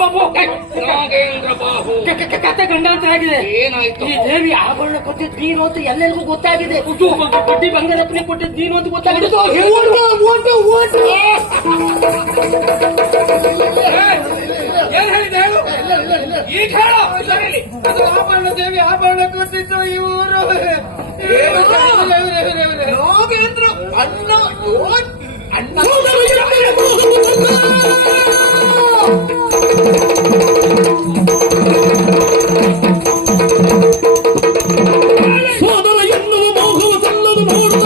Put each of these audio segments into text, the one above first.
ಬಾಬು ನಾಗೇಂದ್ರ ಬಾಬು ಕತೆ ಗಂಡಾಂತರ ಆಗಿದೆ. ಏನಾಯ್ತು? ಈ ದೇವಿ ಆಭರಣ ಕೊಟ್ಟಿದ್ದು ನೀನು ಅಂತ ಎಲ್ಲರಿಗೂ ಗೊತ್ತಾಗಿದೆ. ಬಡ್ಡಿ ಬಂಗಾರಪ್ಪನಿಗೆ ಕೊಟ್ಟಿದ್ದು ನೀನು ಅಂತ ಗೊತ್ತಾಗಿದೆ. ಏನ್ ಹೇಳಿದೆ ಈಗ ಹೇಳು. ಆಭರಣ ದೇವಿ ಆಭರಣ ಕೊಟ್ಟಿದ್ದು ಇವರು ನಾಗೇಂದ್ರ ಅಣ್ಣ ಅಣ್ಣ ಸೋದರ ಎನ್ನುವ ಮೋಹವ ಸಲ್ಲದು ನೋಡುವ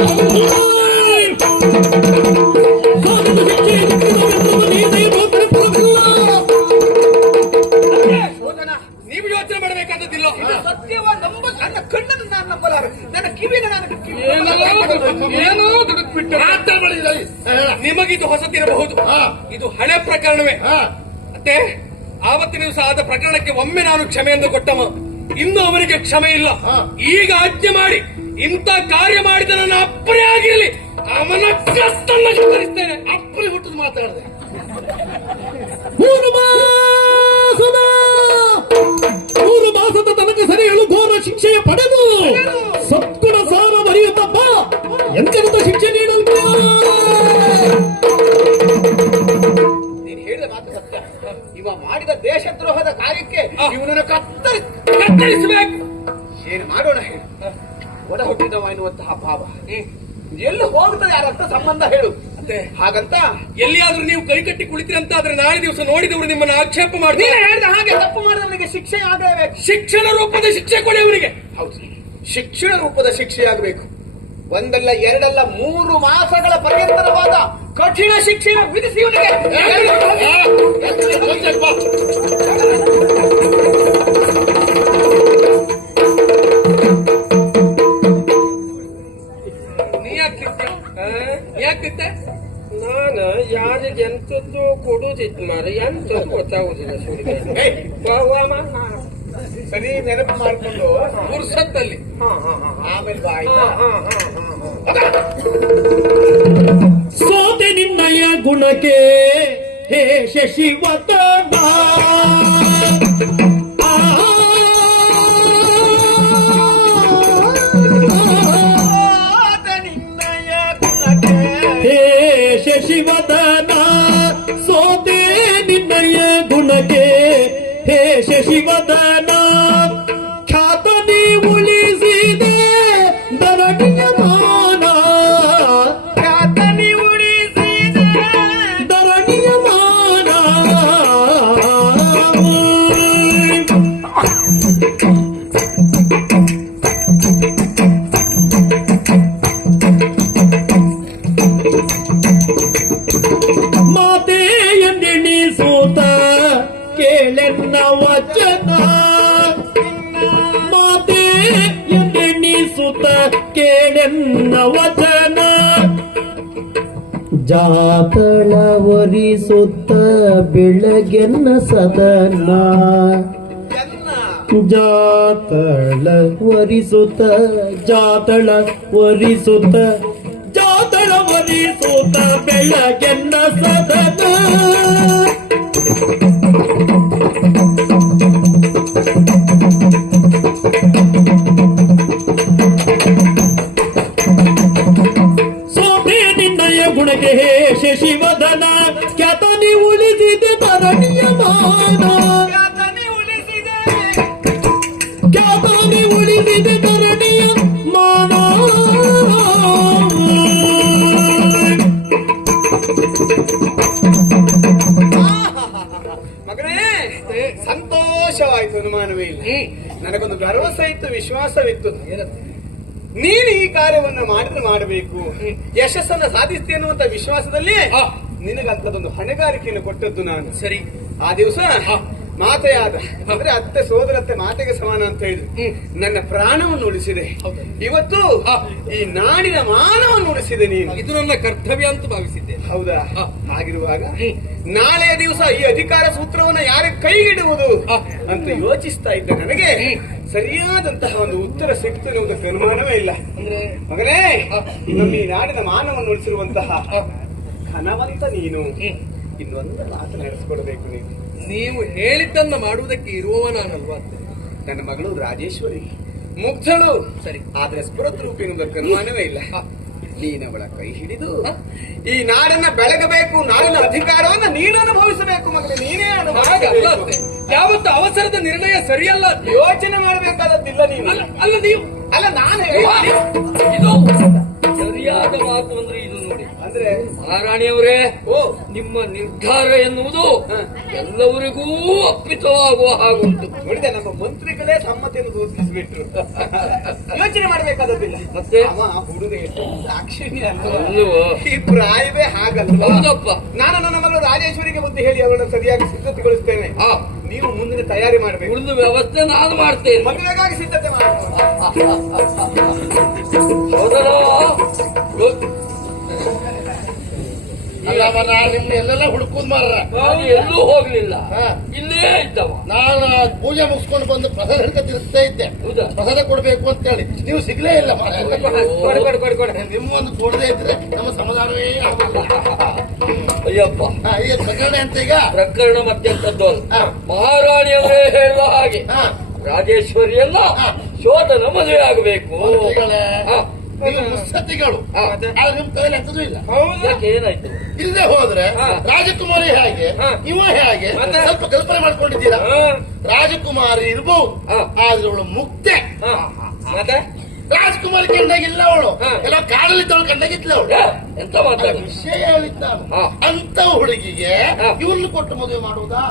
ನೀವು ಯೋಚನೆ ಮಾಡಬೇಕಾದದ್ದಿಲ್ಲ. ಸತ್ಯವ ನಂಬ ನನ್ನ ಕಣ್ಣನ್ನು ನಾನು ನಂಬಲಾರೆ, ನನ್ನ ಕಿವಿನ ನಾನು ಏನೋ ದುಡುಕ್ಬಿಟ್ಟು ನಿಮಗಿದು ಹೊಸತಿರಬಹುದು. ಇದು ಹಳೆ ಪ್ರಕರಣವೇ. ಮತ್ತೆ ಆವತ್ತಿನ ದಿವಸ ಆದ ಪ್ರಕರಣಕ್ಕೆ ಒಮ್ಮೆ ನಾನು ಕ್ಷಮೆಯನ್ನು ಕೊಟ್ಟವ. ಇನ್ನು ಅವನಿಗೆ ಕ್ಷಮೆ ಇಲ್ಲ. ಈಗ ಆಜ್ಞೆ ಮಾಡಿ ಇಂಥ ಕಾರ್ಯ ಮಾಡಿದ ನನ್ನ ಅಪ್ಪನೇ ಆಗಿರಲಿ ಅವನ ಕತ್ತನ್ನು ಕತ್ತರಿಸ್ತೇನೆ. ಅಪ್ಪಲಿ ಹುಟ್ಟದು ಮಾತಾಡಿದೆ. ಮೂರು ಮಾಸದ ತನಕ ಸರಿಯಲು ಘೋರ ಶಿಕ್ಷೆಯ ಪಡೆದು ಸದ್ಗುಣ ಸಾರ ಬರೆಯುತ್ತಪ್ಪ ಎಂತೆಂತ ಶಿಕ್ಷೆ ನೀಡಲು ನೀನು ಹೇಳಿದ ಮಾತು ಸತ್ಯ. ಇವ ಮಾಡಿದ ದೇಶದ್ರೋಹದ ಕಾರ್ಯಕ್ಕೆ ಇವನನ್ನು ಕತ್ತರಿಸಬೇಕು. ಏನು ಮಾಡೋಣ ಹೇಳು. ಒಡ ಹುಟ್ಟಿದವ ಎನ್ನುವಂತಹ ಭಾವ ಎಲ್ಲಿ ಹೋಗ್ತದೆ ಯಾರ ಅರ್ಥ ಸಂಬಂಧ ಹೇಳು. ಹಾಗಂತ ಎಲ್ಲಿಯಾದ್ರೂ ನೀವು ಕೈಕಟ್ಟಿ ಕುಳಿತಿರಂತ ಆದ್ರೆ ನಾಳೆ ದಿವಸ ನೋಡಿದವರು ನಿಮ್ಮನ್ನು ಆಕ್ಷೇಪ ಮಾಡ್ತಾರೆ. ಹೇಳಿದ ಹಾಗೆ ತಪ್ಪು ಮಾಡಿದವನಿಗೆ ಶಿಕ್ಷೆ ಆಗಬೇಕು. ಶಿಕ್ಷಣ ರೂಪದ ಶಿಕ್ಷೆ ಕೊಡಿ ಅವನಿಗೆ. ಹೌದು, ಶಿಕ್ಷಣ ರೂಪದ ಶಿಕ್ಷೆ ಆಗಬೇಕು. ಒಂದಲ್ಲ ಎರಡಲ್ಲ 3 ಮಾಸಗಳ ಪರ್ಯಂತರವಾದ ಕಠಿಣ ಶಿಕ್ಷೆಯನ್ನು ವಿಧಿಸಿ ಇವನಿಗೆ ಯಾಕಿತ್ತೆ? ನಾನು ಯಾರಿಗೆ ಎಂತದ್ದು ಕೊಡುದಿತ್ತು ಮಾರ, ಎಂತ ಗೊತ್ತಾಗುದಿಲ್ಲ ಸುಡಿಗೆ. ಸರಿ ನೆನಪು ಮಾಡಿಕೊಂಡು ಪುರ್ಸತ್ತಲ್ಲಿ ಆಮೇಲೆ ಬಾಯಿ ಸೋತೆ ನಿನ್ನಯ ಗುಣಕ್ಕೆ ಹೇ ಶಶಿವತನ ಹೇ ಶಶಿವದನ ಸೋತೆ ನಿನ್ನಯ ಗುಣಕ್ಕೆ ಹೇ ಶಶಿವದನ ಖ್ಯಾತ ನೀ ಉಳಿಸಿದೆ ದರಡಿಯ ಮಾನ ಖ್ಯಾತ ನೀ ಉಳಿಸಿದೆ ದರಡಿಯ ಮಾನ ಮಾತೆಯನ್ನೆಣಿಸೂತ ಕೇಳೆನ್ನ ವಚನ ಮಾತೆಯನ್ನೆಣಿಸೂತ ಕೇಳೆನ್ನ ವಚನ ಜಾತಳ ವರಿಸುತ್ತ ಬೆಳಗೆನ್ನ ಸದನ ಜಾತಳ ವರಿಸುತ್ತ ಜಾತಳ ವರಿಸುತ್ತ ಜಾತಳ ವರಿಸುತ್ತ ಬೆಳಗೆನ್ನ ಸದನ ಸೋತೆ ನಿನ್ನಯ ಗುಣಕ್ಕೆ ಹೇ ಶಶಿವದನ ಖ್ಯಾತ ನೀ ಉಳಿಸಿದೆ ಧರಣಿಯ ಮಾನ ಖ್ಯಾತ ನೀ ಉಳಿಸಿದೆ ಧರಣಿಯ ಮಾನ ಮಗನೇ, ಸಂತೋಷವಾಯ್ತು, ಅನುಮಾನವೇ ಇಲ್ಲ. ನನಗೊಂದು ಭರವಸೆ ಇತ್ತು, ವಿಶ್ವಾಸವಿತ್ತು. ನೀನು ಈ ಕಾರ್ಯವನ್ನು ಮಾಡಬೇಕು, ಯಶಸ್ಸನ್ನು ಸಾಧಿಸ್ತೀನಿ ಅನ್ನುವಂತ ವಿಶ್ವಾಸದಲ್ಲಿ ನಿನಗಂತದೊಂದು ಹೊಣೆಗಾರಿಕೆಯನ್ನು ಕೊಟ್ಟದ್ದು ನಾನು. ಸರಿ, ಆ ದಿವಸ ಮಾತೆಯಾದ ಅಂದ್ರೆ ಅತ್ತೆ ಸೋದರತ್ತೆ ಮಾತೆಗೆ ಸಮಾನ ಅಂತ ಹೇಳಿದ್ರು. ನನ್ನ ಪ್ರಾಣವನ್ನು ಉಳಿಸಿದೆ. ಇವತ್ತು ಈ ನಾಡಿನ ಮಾನವನ್ನು ಉಳಿಸಿದೆ ನೀನು. ಇದು ನನ್ನ ಕರ್ತವ್ಯ ಅಂತ ಭಾವಿಸಿದ್ದೆ. ಹೌದಾ? ಹಾಗಿರುವಾಗ ನಾಳೆಯ ದಿವಸ ಈ ಅಧಿಕಾರ ಸೂತ್ರವನ್ನ ಯಾರಿಗೆ ಕೈಗಿಡುವುದು ಅಂತ ಯೋಚಿಸ್ತಾ ಇದ್ದ ನನಗೆ ಸರಿಯಾದಂತಹ ಒಂದು ಉತ್ತರ ಸಿಕ್ತು ಎನ್ನುವುದಕ್ಕೆ ಅನುಮಾನವೇ ಇಲ್ಲ. ಮಗನೇ, ನಮ್ಮ ಈ ನಾಡಿನ ಮಾನವನ್ನು ಉಳಿಸಿರುವಂತಹ ಘನವಂತ ನೀನು. ಇನ್ನೊಂದು ಮಾತು ನಡೆಸ್ಕೊಡ್ಬೇಕು ನೀವು. ನೀವು ಹೇಳಿದ್ದನ್ನ ಮಾಡುವುದಕ್ಕೆ ಇರುವವ ನಾನಲ್ವಾ ಅತ್ತೆ? ನನ್ನ ಮಗಳು ರಾಜೇಶ್ವರಿ ಮುಗ್ಧಳು ಸರಿ. ಆದ್ರೆ ಸ್ಫುರದ್ರೂಪ ಎನ್ನುವುದಕ್ಕೆ ಅನುಮಾನವೇ ಇಲ್ಲ. ನೀನವಳ ಕೈ ಹಿಡಿದು ಈ ನಾಡನ್ನ ಬೆಳಗಬೇಕು, ನಾಡಿನ ಅಧಿಕಾರವನ್ನ ನೀನು ಅನುಭವಿಸಬೇಕು ಮಗನೇ, ನೀನೇ ಹಾಗಲ್ಲ ಅತ್ತೆ. ಯಾವತ್ತು ಅವಸರದ ನಿರ್ಣಯ ಸರಿಯಲ್ಲ ಅತ್ತೆ. ಯೋಚನೆ ಮಾಡಬೇಕಾದದ್ದಿಲ್ಲ ನೀನು. ಅಲ್ಲ ನೀವು ಅಲ್ಲ ನಾನು ಇದು ಸರಿಯಾದ ಮಾತು ಅಂದ್ರೆ ಇದು ನೋಡಿ. ಅಂದ್ರೆ ಮಹಾರಾಣಿಯವರೇ, ಓ ನಿಮ್ಮ ನಿರ್ಧಾರ ಎನ್ನುವುದು ಎಲ್ಲವರಿಗೂ ಅಪ್ಪಿತವಾಗುವ ಹಾಗುಂಟು. ನೋಡಿದೆ, ನಮ್ಮ ಮಂತ್ರಿಗಳೇ ಸಮ್ಮತಿಯನ್ನು ಸೂಚಿಸಿಬಿಟ್ರು. ಯೋಚನೆ ಮಾಡಬೇಕಾದದ್ದಿಲ್ಲ. ಮತ್ತೆ ಅವ ಹುಡುಗ ಎಷ್ಟು ದಾಕ್ಷಿಣ್ಯ ಅಲ್ವೋ? ಅಲ್ವಾ? ಈ ಪ್ರಾಯವೇ ಹಾಗಲ್ವಾ? ಹೌದಪ್ಪ. ನಾನು ನನ್ನ ಮಗಳು ರಾಜೇಶ್ವರಿಗೆ ಬುದ್ಧಿ ಹೇಳಿ ಅವಳನ್ನು ಸರಿಯಾಗಿ ಸಿದ್ಧತೆಗೊಳಿಸ್ತೇನೆ. ನೀವು ಮುಂದಿನ ತಯಾರಿ ಮಾಡಬೇಕು. ಉಳಿದ ವ್ಯವಸ್ಥೆ ನಾನು ಮಾಡ್ತೇನೆ. ಮದುವೆಗಾಗಿ ಸಿದ್ಧತೆ ಮಾಡಬೇಕು. ಸೋದರ, ಅಲ್ಲವ ನಾನು ನಿಮ್ನ ಎಲ್ಲೆಲ್ಲ ಹುಡುಕುದ್ ಮಾರ್ರ. ನಾನು ಎಲ್ಲೂ ಹೋಗ್ಲಿಲ್ಲ, ಇಲ್ಲೇ ಇದ್ದವ. ನಾನು ಪೂಜೆ ಮುಗಿಸ್ಕೊಂಡು ಬಂದು ಪ್ರಸಾದ ಹಿಡ್ಕ ತಿರುಗ್ತಾ ಇದ್ದೆ. ಹೌದಾ? ಪ್ರಸಾದ ಕೊಡ್ಬೇಕು ಅಂತ ಹೇಳಿ ನೀವು ಸಿಗ್ಲೇ ಇಲ್ಲ ಮಾರ್ರೆ. ನಿಮ್ಮೊಂದು ಕೊಡದೇ ಇದ್ರೆ ನಮ್ಮ ಸಮಾಧಾನವೇ ಆಗಲ್ಲ. ಅಯ್ಯಪ್ಪ, ಈಗ ಪ್ರಕರಣ ಅಂತ ಈಗ ಪ್ರಕರಣ ಮತ್ತೆಂತದ್ದು ಅಲ್ಲ. ಮಹಾರಾಣಿಯವರೇ ಹೇಳುವ ಹಾಗೆ ರಾಜೇಶ್ವರಿಯನ್ನ ಶೋಧನ ಮದುವೆ ಆಗಬೇಕು. ನೀವು ಮುತ್ಸದ್ದಿಗಳು, ಆದ್ರೆ ನಿಮ್ ಕೈಯಲ್ಲಿ ಎಂತದೂ ಇಲ್ಲ. ಯಾಕೆ, ಏನಾಯ್ತು? ಇಲ್ಲದೆ ಹೋದ್ರೆ ರಾಜಕುಮಾರಿ ಹೇಗೆ ಇವ ಹೇಗೆ ಸ್ವಲ್ಪ ಕಲ್ಪನೆ ಮಾಡ್ಕೊಂಡಿದ್ದೀರಾ? ರಾಜಕುಮಾರಿ ಇರ್ಬಹುದು, ಆದ್ರೆ ಅವಳು ಮುಕ್ತೆ. ಮತ್ತೆ ರಾಜಕುಮಾರಿ ಕಂಡಾಗಿಲ್ಲ ಅವಳು, ಎಲ್ಲ ಕಾಡಲ್ಲಿದ್ದವಳು ಕಂಡಾಗಿದ್ಲ ಅವಳು. ಎಂತ ಮಾತಾಡ ವಿಷಯ ಹೇಳಿದ್ದ ಅಂತ ಹುಡುಗಿಗೆ ಇವನ್ನು ಕೊಟ್ಟು ಮದುವೆ ಮಾಡುವುದಾ?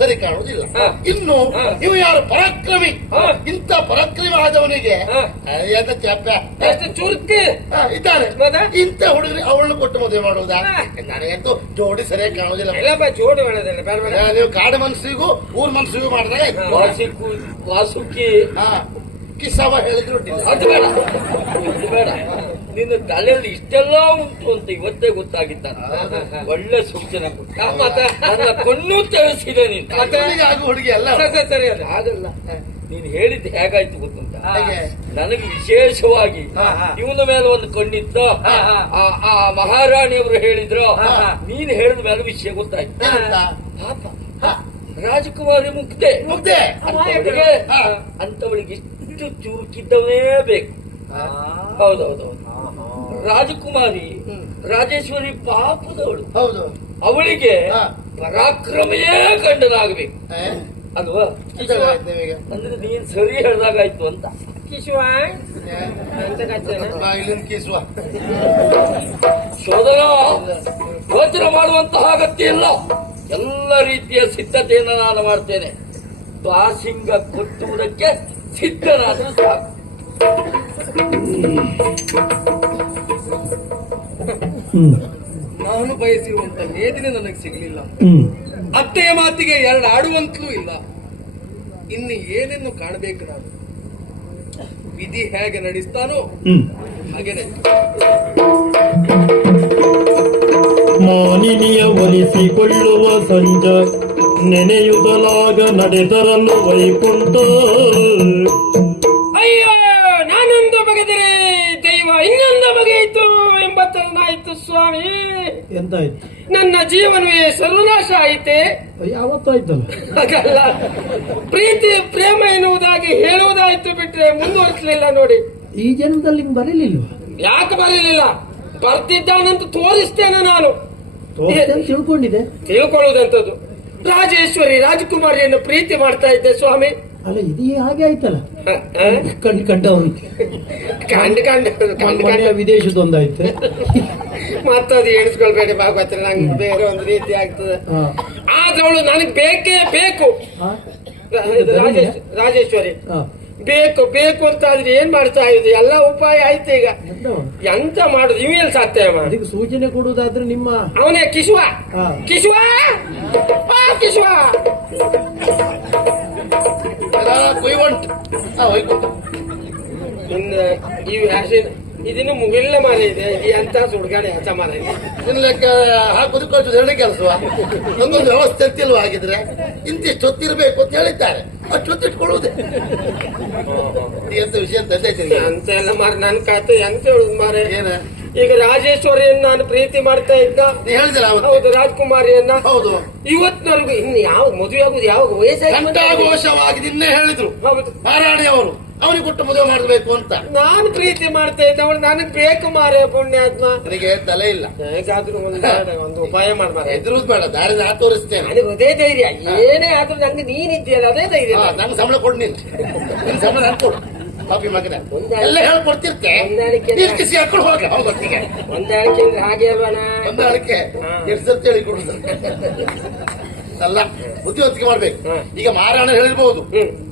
ಸರಿ ಕಾಣುವುದಿಲ್ಲ. ಇನ್ನು ಇವು ಯಾರು ಪರಾಕ್ರಮಿ, ಇಂಥ ಪರಾಕ್ರಮಿ ಆದವನಿಗೆ ಎಷ್ಟು ಚುರುಕಿ ಇದ್ದಾರೆ. ಇಂಥ ಹುಡುಗರಿ ಅವಳನ್ನು ಕೊಟ್ಟು ಮದುವೆ ಮಾಡುವುದಾ? ನನಗಂತೂ ಜೋಡಿ ಸರಿಯಾಗಿ ಕಾಣುವುದಿಲ್ಲ. ಜೋಡಿ ಮಾಡೋದಿಲ್ಲ. ನೀವು ಕಾಡು ಮನಸ್ಸಿಗೂ ಊರ್ ಮನಸ್ಸಿಗೂ ಮಾಡಿದ್ರೆ ವಾಸುಕಿ ಕಿಸವ ಹೇಳಿದ್ರು ಅದು ಬೇಡ, ಇದು ಬೇಡ. ನಿನ್ನ ತಲೆಯಲ್ಲಿ ಇಷ್ಟೆಲ್ಲ ಉಂಟು ಅಂತ ಇವತ್ತೇ ಗೊತ್ತಾಗಿದ್ದ. ಒಳ್ಳೆ ಸೂಚನೆ ಕೊಟ್ಟ. ನನ್ನ ಕಣ್ಣು ತಿಳಿಸಿದೆ ನೀನು. ಆಗ ಹುಡುಗಿ ಅಲ್ಲ ಸರಿ, ಅದು ಆಗಲ್ಲ. ನೀನು ಹೇಳಿದ್ದು ಹೇಗಾಯ್ತು ಗೊತ್ತುಂಟ? ನನಗೆ ವಿಶೇಷವಾಗಿ ಇವನ ಮೇಲೆ ಒಂದು ಕಣ್ಣಿತ್ತು. ಆ ಮಹಾರಾಣಿಯವರು ಹೇಳಿದ್ರು, ನೀನು ಹೇಳಿದ ಮೇಲೆ ವಿಷಯ ಗೊತ್ತಾಯ್ತು. ಪಾಪ ರಾಜಕುಮಾರಿ ಮುಗ್ದೆ ಅಂತವಳಿಗೆ ಇಷ್ಟು ಚುರುಕಿದ್ದವೇ ಬೇಕು. ಹೌದೌದೌದು. ರಾಜಕುಮಾರಿ ರಾಜೇಶ್ವರಿ ಪಾಪದವಳು. ಹೌದು, ಅವಳಿಗೆ ಪರಾಕ್ರಮೆಯೇ ಗಂಡನಾಗಬೇಕು ಅಲ್ವಾ? ಅಂದ್ರೆ ನೀನ್ ಸರಿ ಹೇಳ್ದಾಗಾಯ್ತು ಅಂತ. ಕಿಶುವ ಕಿಸುವ ಶೋಧನ ಯೋಚನೆ ಮಾಡುವಂತಹ ಅಗತ್ಯ ಇಲ್ಲ. ಎಲ್ಲ ರೀತಿಯ ಸಿದ್ಧತೆಯನ್ನು ನಾನು ಮಾಡ್ತೇನೆ. ದ್ವಾಸಿಂಗ ಕೊಟ್ಟುವುದಕ್ಕೆ ಸಿದ್ಧನಾದರೂ ಸಾಕು. ನಾನು ಬಯಸಿರುವಂತ ವೇದಿನ ನನಗೆ ಸಿಗಲಿಲ್ಲ. ಅತ್ತೆಯ ಮಾತಿಗೆ ಎರಡು ಆಡುವಂತಲೂ ಇಲ್ಲ. ಇನ್ನು ಏನೇನು ಕಾಣಬೇಕು ನಾನು? ವಿಧಿ ಹೇಗೆ ನಡೆಸ್ತಾನೋ ಹಾಗೆ ಮಾನಿನಿಯ ಒಲಿಸಿಕೊಳ್ಳುವ ಸಂಜ ನೆನೆಯುತ್ತಲಾಗ ನಡೆದರನ್ನು ವೈಕುಂಠ. ಅಯ್ಯೋ, ನಾನೊಂದು ಬಗೆದರೆ ದೈವ ಇನ್ನೊಂದು ಬಗೆಯಿತು ಎಂಬತ್ತರನಾಯ್ತು ಸ್ವಾಮಿ. ಎಂತಾಯ್ತು? ನನ್ನ ಜೀವನವೇ ಸರ್ವನಾಶ ಆಯಿತೆ. ಯಾವತ್ತಾಯ್ತಲ್ಲ. ಹಾಗಲ್ಲ, ಪ್ರೀತಿ ಪ್ರೇಮ ಎನ್ನುವುದಾಗಿ ಹೇಳುವುದಾಯ್ತು ಬಿಟ್ರೆ ಮುಂದುವರಿಸಲಿಲ್ಲ ನೋಡಿ. ಈ ಜನ್ಮದಲ್ಲಿ ಹಿಂಗ್ ಬರಲಿಲ್ಲ. ಯಾಕೆ ಬರಲಿಲ್ಲ? ಬರ್ತಿದ್ದಾನಂತ ತೋರಿಸ್ತೇನೆ ನಾನು. ತಿಳ್ಕೊಂಡಿದೆ. ತಿಳ್ಕೊಳ್ಳುವುದಂತದ್ದು. ರಾಜೇಶ್ವರಿ ರಾಜಕುಮಾರಿಯನ್ನು ಪ್ರೀತಿ ಮಾಡ್ತಾ ಇದ್ದೆ ಸ್ವಾಮಿ. ಅಲ್ಲ, ಇದು ಹಾಗೆ ಆಯ್ತಲ್ಲ. ಕಂಡು ವಿದೇಶದೊಂದಾಯ್ತು. ಮತ್ತದು ಎಣಿಸ್ಕೊಳ್ಬೇಡಿ ಭಾಗವತ, ನಂಗೆ ಬೇರೆ ಒಂದು ರೀತಿ ಆಗ್ತದೆ. ಆದ್ರೆ ಅವಳು ನನಗೆ ಬೇಕೇ ಬೇಕು. ರಾಜೇಶ್ವರಿ ಬೇಕು ಬೇಕು ಅಂತ ಆದ್ರೆ ಏನ್ ಮಾಡ್ತಾ ಇದ್ದು? ಎಲ್ಲ ಉಪಾಯ ಆಯ್ತು. ಈಗ ಎಂತ ಮಾಡುದು? ಇಮೇಲ್ ಸಾಧ್ಯ ಅದಕ್ಕೆ ಸೂಚನೆ ಕೊಡುವುದಾದ್ರೆ ನಿಮ್ಮ ಅವನೇ ಕಿಶುವ ಕಿಶುವ ಕಿಶುವ ಇದನ್ನು ಮುಗಿಲ್ಲ ಮಾರ ಇದೆ. ಇದು ಎಂತ ಸುಡ್ಗಾಡೆ ಆತ ಮಾರ ಲೆಕ್ಕ ಹಾಕುದು ಕಳ್ಸೋದು ಹೇಳಿ ಕೆಲಸವ. ಒಂದೊಂದು ವ್ಯವಸ್ಥೆ ಅಂತಿಲ್ವ ಆಗಿದ್ರೆ ಇಂತಿಷ್ಟು ಹೊತ್ತಿರ್ಬೇಕು ಅಂತ ಹೇಳಿದ್ದಾರೆ. ಅಷ್ಟು ಹೊತ್ತಿಟ್ಕೊಳ್ಳುವುದೇ ಎಂತ ವಿಷಯ ಅಂತ ಅಂತ ಎಲ್ಲ ಮಾರ. ನನ್ ಖಾತೆ ಎಂತ ಹೇಳುದು ಮಾರ? ಏನ ಈಗ ರಾಜೇಶ್ವರಿಯನ್ನ ನಾನು ಪ್ರೀತಿ ಮಾಡ್ತಾ ಇದ್ದ. ನೀ ಹೇಳಿದಿಲ್ಲ ಅವತ್ತು. ಹೌದು, ರಾಜ್ಕುಮಾರಿಯನ್ನ. ಹೌದು. ಇವತ್ತಿನವರೆಗೂ ಇನ್ನು ಯಾವಾಗ ಮದುವೆ ಆಗುದು, ಯಾವಾಗ ವಯಸ್ಸಾಗಿ ಕಂಠಾಘೋಷವಾಗಿ ನಿನ್ನೆ ಹೇಳಿದ್ರು ಹೌದು, ಮಹಾರಾಣಿಯವರು ಅವನಿಗೆ ಕೊಟ್ಟು ಮದುವೆ ಮಾಡಬೇಕು ಅಂತ. ನಾನು ಪ್ರೀತಿ ಮಾಡ್ತಾ ಇದ್ದ. ಅವಳು ನನಗ್ ಬೇಕು ಮಾರೇ ಪುಣ್ಯಾತ್ಮ. ನನಗೆ ತಲೆ ಇಲ್ಲ. ಹೇಗಾದ್ರೂ ಒಂದು ಉಪಾಯ ಮಾಡ್ಬಾರ. ಎದುರುದು ಬೇಡ, ದಾರಿ ನಾ ತೋರಿಸ್ತೇನೆ. ನನಗೆ ಅದೇ ಧೈರ್ಯ. ಏನೇ ಆದ್ರೂ ನಂಗೆ ನೀನಿದ್ದೀಯಲ್ಲ ಅದೇ ಧೈರ್ಯ. ನಂಗೆ ಸಂಬಳ ಕೊಡು ನೀನು. ನಿನ್ ಸಂಬಳ ನಾನು ಕೊಡು. ಪಾಪಿ ಮಗನ ಎಲ್ಲ ಹೇಳ್ಕೊಡ್ತಿರ್ತೆ. ಕಿಸಿ ಹಾಕೊಂಡು ಹೋಗ್ಲಿ ಹೊತ್ತಿಗೆ. ಹೊಂದಾಣಿಕೆ ಅಂದ್ರೆ ಹಾಗೆ ಅಲ್ವಣ? ಹೊಂದಾಣಿಕೆ ಎಷ್ಟು ಸರ್ತಿ ಹೇಳಿ ಕೊಡುದು ಅಲ್ಲ, ಬುದ್ಧಿವಂತಿಕೆ ಮಾಡ್ಬೇಕು. ಈಗ ಮಹಾರಾಣ ಹೇಳಿರ್ಬಹುದು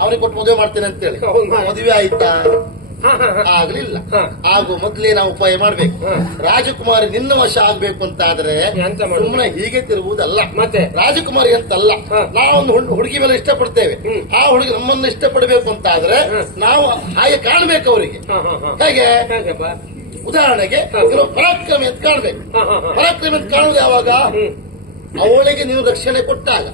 ಅವನಿಗೆ ಕೊಟ್ಟು ಮದುವೆ ಮಾಡ್ತೇನೆ ಅಂತ ಹೇಳಿ. ಮದುವೆ ಆಯ್ತಾ? ಆಗ್ಲಿಲ್ಲ. ಆಗು ಮೊದ್ಲೇ ನಾವು ಉಪಾಯ ಮಾಡ್ಬೇಕು. ರಾಜಕುಮಾರಿ ನಿನ್ನ ವಶ ಆಗ್ಬೇಕು ಅಂತ ಆದ್ರೆ ಸುಮ್ಮನೆ ಹೀಗೆ ತಿರುಗುವುದಲ್ಲ. ಮತ್ತೆ ರಾಜಕುಮಾರಿ ಅಂತಲ್ಲ, ನಾವೊಂದು ಹುಡುಗಿ ಮೇಲೆ ಇಷ್ಟಪಡ್ತೇವೆ. ಆ ಹುಡುಗಿ ನಮ್ಮನ್ನು ಇಷ್ಟಪಡಬೇಕು ಅಂತ ಆದ್ರೆ ನಾವು ಹಾಗೆ ಕಾಣ್ಬೇಕು ಅವರಿಗೆ. ಹೇಗೆ? ಉದಾಹರಣೆಗೆ ಕೆಲವು ಪರಾಕ್ರಮಿ ಅಂತ ಕಾಣ್ಬೇಕು. ಪರಾಕ್ರಮಿ ಅಂತ ಕಾಣುವುದು ಯಾವಾಗ? ಅವಳಿಗೆ ನೀವು ರಕ್ಷಣೆ ಕೊಟ್ಟಾಗ.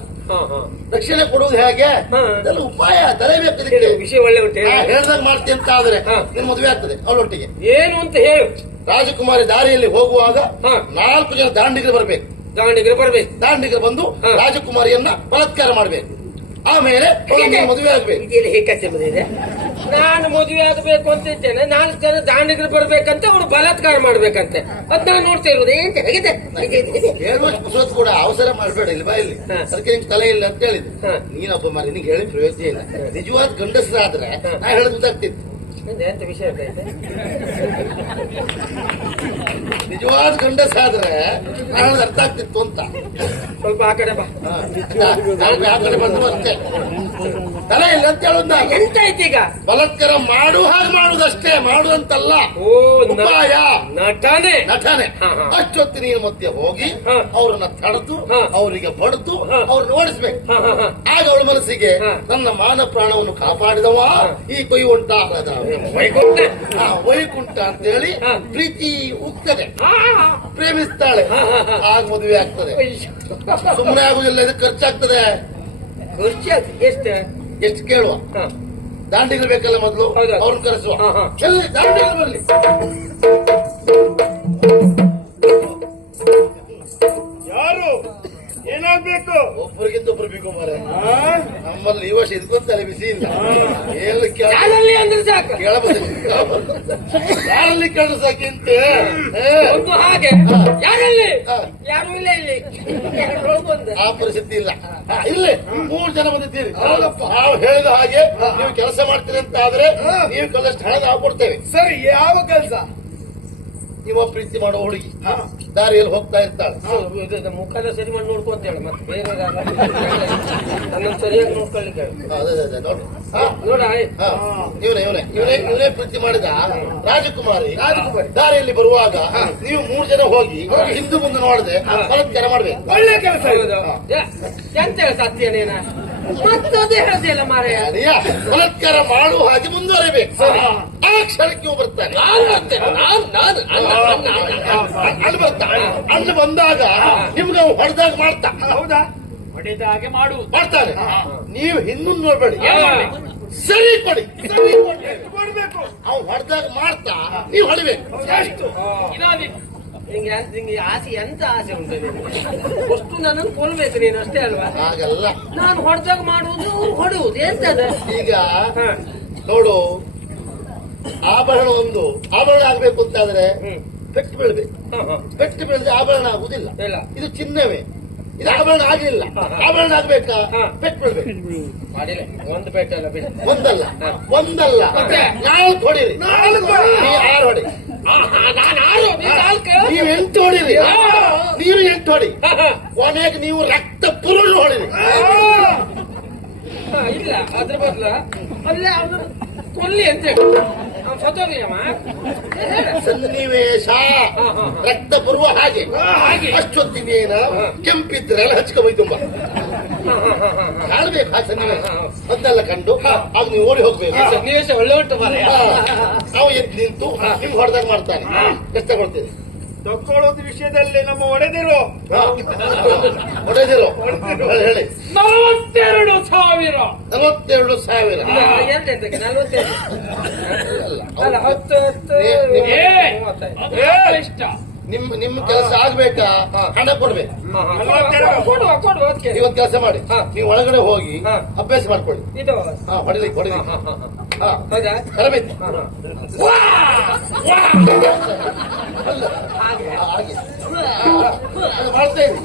ರಕ್ಷಣೆ ಕೊಡುವುದು ಹೇಗೆ? ಅದೆಲ್ಲ ಉಪಾಯ ತಲೆಬೇಕು. ಇದಕ್ಕೆ ವಿಷಯ ಒಳ್ಳೆ ಉಂಟು. ಹೇಳ್ದಾಗ ಮಾಡ್ತೀನಿ ಅಂತ ಆದ್ರೆ ನಿನ್ ಮದುವೆ ಆಗ್ತದೆ ಅವಳೊಟ್ಟಿಗೆ. ಏನು ಅಂತ ಹೇಳು. ರಾಜಕುಮಾರಿ ದಾರಿಯಲ್ಲಿ ಹೋಗುವಾಗ 4 ಜನ ದಾಂಡಿಗರು ಬರ್ಬೇಕು. ದಾಂಡಿಗರು ಬಂದು ರಾಜಕುಮಾರಿಯನ್ನ ಬಲಾತ್ಕಾರ ಮಾಡ್ಬೇಕು. ಆಮೇಲೆ ಮದುವೆ ಆಗ್ಬೇಕು. ಇದೆ. ನಾನು ಮದುವೆ ಆಗಬೇಕು ಅಂತ ಇದ್ದೇನೆ. 4 ಜನ ದಾಂಡಿಗರು ಬರ್ಬೇಕಂತ ಅವನು ಬಲಾತ್ಕಾರ ಮಾಡ್ಬೇಕಂತೆ. ಅದ್ ನಾನು ನೋಡ್ತಾ ಇರೋದು ಏನ್ ಹೇಗಿದೆ. ಹೇಳುವಷ್ಟು ಪುಸ್ತಕ ಕೂಡ ಅವಸರ ಮಾಡಬೇಡ. ಇಲ್ಲಿ ಬಾ, ಇಲ್ಲಿ ಅದಕ್ಕೆ ನಿಂಗೆ ತಲೆ ಇಲ್ಲ ಅಂತ ಹೇಳಿದ್ರು. ನೀನೊಬ್ಬ ಮಾರಿ, ನಿಂಗೆ ಹೇಳಿ ಪ್ರಯೋಜನ ಇಲ್ಲ. ನಿಜವಾದ ಗಂಡಸರಾದ್ರೆ ನಾ ಹೇಳೋದು ಗೊತ್ತಾಗ್ತಿತ್ತು. ಎಂತ ವಿಷಯ ನಿಜವಾದ ಗಂಡಸಾದ್ರೆ ನಾನು ಅರ್ಥ ಆಗ್ತಿತ್ತು ಅಂತ. ಸ್ವಲ್ಪ ಆ ಕಡೆ ಬಾ. ಆ ಕಡೆ ಬಂದು ಅಷ್ಟೇ. ತಲೆ ಇಲ್ಲ ಅಂತ ಹೇಳೋದ. ಎಂತ ಆಯ್ತು ಈಗ? ಬಲಾತ್ಕಾರ ಮಾಡು ಹಾಗೆ ಮಾಡುದಷ್ಟೇ, ಮಾಡುದಂತಲ್ಲ. ಉಪಾಯ ನಟನೆ. ಅಷ್ಟೊತ್ತಿ ನೀನು ಮತ್ತೆ ಹೋಗಿ ಅವ್ರನ್ನ ತಡೆದು ಅವರಿಗೆ ಬಡ್ದು ಅವ್ರನ್ನ ಓಡಿಸ್ಬೇಕು. ಆಗ ಅವಳ ಮನಸ್ಸಿಗೆ ನನ್ನ ಮಾನ ಪ್ರಾಣವನ್ನು ಕಾಪಾಡಿದವ ಈ ಕೊಯ್ಯುಂಟ ವೈಕುಂಠ ಅಂತ ಹೇಳಿ ಪ್ರೀತಿ ಉಗ್ತದೆ, ಪ್ರೇಮಿಸ್ತಾಳೆ. ಆಗ ಮದುವೆ ಆಗ್ತದೆ. ಸುಮ್ಮನೆ ಆಗುದಿಲ್ಲ, ಇದಕ್ಕೆ ಖರ್ಚಾಗ್ತದೆ. ಎಷ್ಟು ಕೇಳುವ? ದಾಂಡಿಗಳು ಬೇಕಲ್ಲ ಮೊದಲು, ಅವ್ರನ್ನ ಕರೆಸುವ. ಎಲ್ಲಿ ದಾಂಡಿಗಳು ಬರಲಿ. ಯಾರು ಏನಾಗ್ಬೇಕು? ಒಬ್ಬರಿಗಿಂತ ಒಬ್ರು ಬೇಕು ಮಾರೆ. ನಮ್ಮಲ್ಲಿ ಈ ವರ್ಷ ಇದಕ್ಕೊಂದು ತಲೆ ಬಿಸಿ ಇಲ್ಲ. ಅಂದ್ರೆ ಸಾಕು. ಯಾರಲ್ಲಿ ಕಂಡು ಸಾಕಿಂತೆ ಹಾಗೆ ಯಾರಲ್ಲಿ ಯಾರು ಇಲ್ಲ ಇಲ್ಲಿ. ಆ ಪರಿಸ್ಥಿತಿ ಇಲ್ಲ. ಇಲ್ಲೇ 3 ಜನ ಬಂದಿದ್ದೀರಿ. ನಾವು ಹೇಳಿದ ಹಾಗೆ ನೀವು ಕೆಲಸ ಮಾಡ್ತೀರಿ ಅಂತ ಆದ್ರೆ ನೀವು ಕೆಲಷ್ಟು ಹಣ ನಾವು ಕೊಡ್ತೇವೆ. ಸರಿ, ಯಾವ ಕೆಲಸ? ನೀವು ಪ್ರೀತಿ ಮಾಡೋ ಹುಡುಗಿ ದಾರಿಯಲ್ಲಿ ಹೋಗ್ತಾ ಇರ್ತಾಳೆ. ಮುಖದ ಸರಿ ಮಾಡಿ ನೋಡ್ಕೊಂತ ಹೇಳಿ, ಮತ್ತೆ ಬೇರೆ ನನ್ನ ಸರಿಯಾಗಿ ನೋಡ್ಕೊಳ್ಳಿಕ್ಕೆ ನೋಡ. ಇವನೇ ಪ್ರೀತಿ ಮಾಡಿದ ರಾಜಕುಮಾರಿ ದಾರಿಯಲ್ಲಿ ಬರುವಾಗ ನೀವು 3 ಜನ ಹೋಗಿ ಹಿಂದೂ ಮುಂದೆ ನೋಡದೆ ಬಲಾತ್ಕಾರ ಮಾಡ್ಬೇಕು. ಒಳ್ಳೆ ಕೆಲಸ. ಎಂತ ಹೇಳ ಸತ್ಯನೇನ ಮತ್ತದೇ ಹೇಳ್ತಿಲ್ಲ ಮಾರಾಯ. ಬಲಾತ್ಕಾರ ಮಾಡುವ ಹಾಗೆ ಮುಂದುವರಿಬೇಕು. ಆ ಕ್ಷಣಕ್ಕೆ ನೀವು ಬರ್ತಾನೆ. ಅಣ್ಣ ಬಂದಾಗ ನಿಮ್ಗೆ ಹೊಡೆದಾಗ ಮಾಡ್ತಾ. ಹೌದಾ? ಹೊಡೆದ ಹಾಗೆ ಮಾಡ್ತಾರೆ. ನೀವು ಹಿಂದೂ ನೋಡ್ಬೇಡಿ, ಸರಿ ಕೊಡಿ. ಕೊಡ್ಬೇಕು. ಅವ್ನು ಹೊಡೆದಾಗ ಮಾಡ್ತಾ ನೀವು ಹೊಡಿಬೇಕು. ನಿಂಗೆ ಆಸೆ ಎಂತ ಆಸೆ ಉಂಟು? ಅಷ್ಟು ನನ್ನನ್ನು ಕೊಲ್ಬೇಕು ನೀನು, ಅಷ್ಟೇ ಅಲ್ವಾ? ಹಾಗಲ್ಲ, ನಾನು ಹೊಡೆದಾಗ ಮಾಡುವುದು ಹೊಡುವುದು ಎಂತದ? ಈಗ ನೋಡು, ಆಭರಣ ಆಗ್ಬೇಕು ಅಂತಾದ್ರೆ ಪೆಟ್ಟು ಬೀಳ್ಬೇಕು. ಪೆಟ್ಟು ಬೀಳದೆ ಆಭರಣ ಆಗುದಿಲ್ಲ. ಇದು ಚಿನ್ನವೇ, ಇದು ಆಭರಣ ಆಗಲಿಲ್ಲ. ಆಭರಣ ಆಗ್ಬೇಕಾ? ಪೆಟ್ಟು ಬೀಳ್ಬೇಕು. ಒಂದು ಪೆಟ್ಟಲ್ಲ, ಒಂದಲ್ಲ 4 ಹೊಡಿರಿ. 6 ಹೊಡಿ. ನೀವು 8 ಹೊಡಿರಿ. ನೀವು 8 ಹೊಡಿ. ಕೊನೆಗೆ ನೀವು ರಕ್ತ ಪುರುಳು ಹೊಡಿರಿ. ಇಲ್ಲ ಅದ್ರ ಬದಲ ಅಲ್ಲೇ ಅವನು ಕೊಲ್ಲಿ ಅಂತ ಸನ್ನಿವೇಶ ರಕ್ತ ಬರುವ ಹಾಗೆ. ಅಷ್ಟೊತ್ತಿನೇನ ಕೆಂಪಿದ್ರೆಲ್ಲ ಹಚ್ಕೊಬೈ ತುಂಬ ಕಾಣಬೇಕು. ಆ ಸನ್ನಿವೇಶ ಅದನ್ನೆಲ್ಲ ಕಂಡು ಆಗ ನೀವು ಓಡಿ ಹೋಗ್ಬೇಕು. ಸನ್ನಿವೇಶ ಒಳ್ಳೆ ಉಂಟು ಮಾರಾಯ. ನಾವು ಎದ್ದು ನಿಂತು ನಿಮ್ಗೆ ಹೊಡೆದಾಗ ಮಾಡ್ತಾನೆ. ಎಷ್ಟು ತಗೊಳ್ತೀರಿ? ತಕ್ಕೊಳ್ಳೋದು ವಿಷಯದಲ್ಲಿ ನಮ್ಮ ಒಡೆದಿರು ಹೊಡೆದಿರೋ ಹೇಳಿ 42,000 42,000 ಎಂತೆಂತಕ್ಕೆ 42 ಅಲ್ಲ 10 ಇಷ್ಟ ನಿಮ್ಮ ಕೆಲಸ ಆಗ್ಬೇಕಾ ಹಣ ಕೊಡ್ಬೇಕು. ಕೊಡುವ ಅದಕ್ಕೆ ಇವತ್ತು ಕೆಲಸ ಮಾಡಿ ನೀವು ಒಳಗಡೆ ಹೋಗಿ ಹಾ. ಅಭ್ಯಾಸ ಮಾಡ್ಕೊಳ್ಳಿ. ಇದು ಹೊಡಿಲಿಕ್ಕೆ ಹೌದಾ ತರಬೇತಿ ಹಾ, ಹಾ. ಅಲ್ಲ ಹಾಗೆ ಅದು ಮಾಡ್ತಾ ಇರಿ.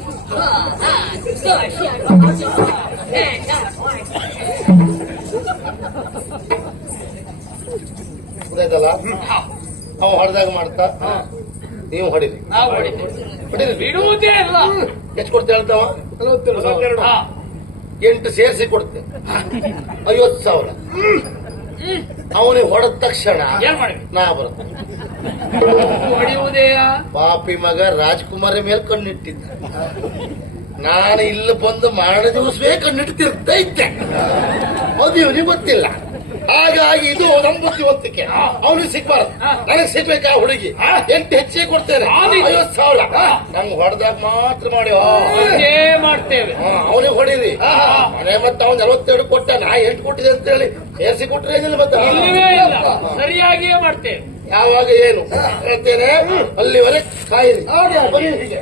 ಗೊತ್ತಾಯ್ತಲ್ಲ ಅವ ಹೊಡೆದಾಗ ಮಾಡ್ತಾ ನೀವು ಹೊಡಿರಿ ನಾವು ಹೊಡಿತೇವೆ ಹೊಡಿರಿ ಬಿಡುವುದೇ ಇಲ್ಲ. ಎಷ್ಟು ಕೊಡ್ತಾ ಹೇಳ್ತಾವ 42. 8 ಸೇರಿಸಿ ಕೊಡ್ತೆ 50,000 ಅವನಿಗೆ ಹೊಡೆದ ತಕ್ಷಣ ಏನ್ ಮಾಡಿ ನಾ ಬರುತ್ತೆ. ಹೊಡೆಯುವುದೇ ಪಾಪಿ ಮಗ ರಾಜ್ಕುಮಾರಿ ಮೇಲೆ ಕಣ್ಣಿಟ್ಟಿದ್ದ. ನಾನು ಇಲ್ಲಿ ಬಂದು ಮಾರಣ ದಿವಸವೇ ಕಣ್ಣಿಟ್ಟು ಇದ್ದೆ. ಅದು ಇವನಿಗೆ ಗೊತ್ತಿಲ್ಲ. ಹಾಗಾಗಿ ಇದು ನಮ್ಮ ಬುದ್ಧಿವಂತಿಕೆ. ಅವನಿಗೆ ಸಿಗ್ಬಾರ್ದು, ನನಗೆ ಸಿಗ್ಬೇಕಾ ಹುಡುಗಿ 8 ಹೆಚ್ಚಿಗೆ ಕೊಡ್ತೇನೆ 50,000 ನಂಗೆ ಹೊಡೆದಾಗ ಮಾತ್ರ ಮಾಡಿ ಅದೇ ಮಾಡ್ತೇವೆ. ಅವನಿಗೆ ಹೊಡೀರಿ. ಮನೆ ಮತ್ತೆ ಅವ್ನು 42 ಕೊಟ್ಟ, ನಾ 8 ಕೊಟ್ಟಿದೆ ಅಂತ ಹೇಳಿ ಸೇರಿಸಿ ಕೊಟ್ಟರೆ ಏನಿಲ್ಲ ಮತ್ತೆ ಇಲ್ಲವೇ ಇಲ್ಲ, ಸರಿಯಾಗಿಯೇ ಮಾಡ್ತೇವೆ. ಯಾವಾಗ ಏನು ಹೇಳ್ತೇನೆ ಅಲ್ಲಿವರೆಗೆ ಕಾಯಿರಿ. ಬನ್ನಿ ಹೀಗೆ